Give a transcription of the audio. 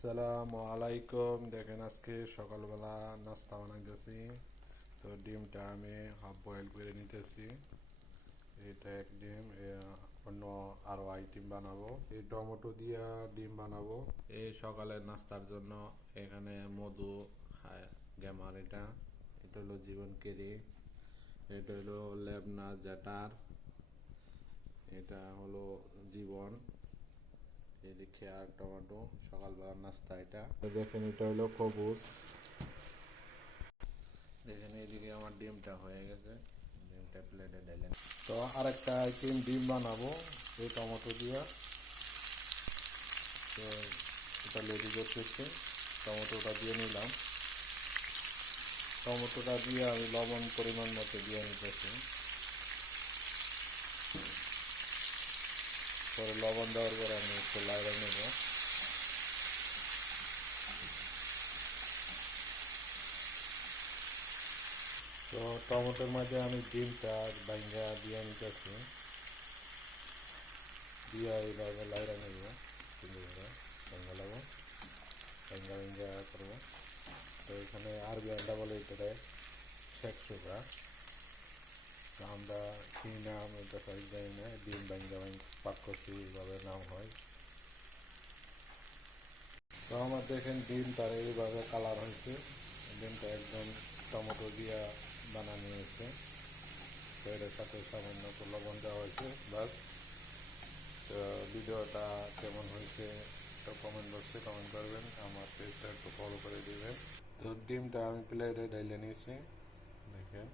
আসসালামু আলাইকুম। দেখেন আজকে সকালবেলা নাস্তা বানাইতেছি। তো ডিমটা আমি হাফ বয়েল করে নিতেছি। এটা এক ডিম, অন্য আরও আইটেম বানাবো। এই টমেটো দিয়া ডিম বানাবো এই সকালের নাস্তার জন্য। এখানে মধু, গ্যামার, এটা এটা হলো জীবন কেরি, এটা হলো লেবনা জাটার, এটা হলো জীবন, এদিকে আর টমেটো। সকালবেলার নাস্তা এটা। দেখেন এটা হলো কবুজ। দেখেন এদিকে আমার ডিমটা হয়ে গেছে, ডিমটা প্লেটে দিলেন। তো আরেকটা আইটেম ডিম বানাবো এই টমেটো দিয়া। তো এটা রেডি করতেছি। টমেটোটা দিয়ে নিলাম। টমেটোটা দিয়ে আমি লবণ পরিমাণ মতো দিয়ে নিতেছি। পরে লবণ দেওয়ার পরে আমি একটু লাইড়া নেব। তো টমেটোর মাঝে আমি ডিমটা ভাঙ্গা দিয়ে নিতেছি, দিয়ে এইভাবে লাইড়া নেব। সুন্দর করে ভাঙ্গা লাগবো, ভাঙ্গা ভাঙ্গা করবো। তো এখানে আরবি আন্ডা বলে এটাতে শেকসুকা। তো আমরা কি নাম এটা সঠিক জানি না। ডিম ভাঙ্গা ভাঙ্গা পাক করছি, এইভাবে নাম হয়। তো আমার দেখেন ডিম তার এইভাবে কালার হয়েছে। ডিমটা একদম টমেটো দিয়া বানানো হয়েছে। তো এটার সাথে সামান্য একটু লবণ দেওয়া হয়েছে, বাস। তো ভিডিওটা কেমন হয়েছে তো কমেন্ট বক্সে কমেন্ট করবেন, আমার পেজটা একটু ফলো করে দিবেন। তো ডিমটা আমি প্লেটে ঢেলে নিয়েছি, দেখেন।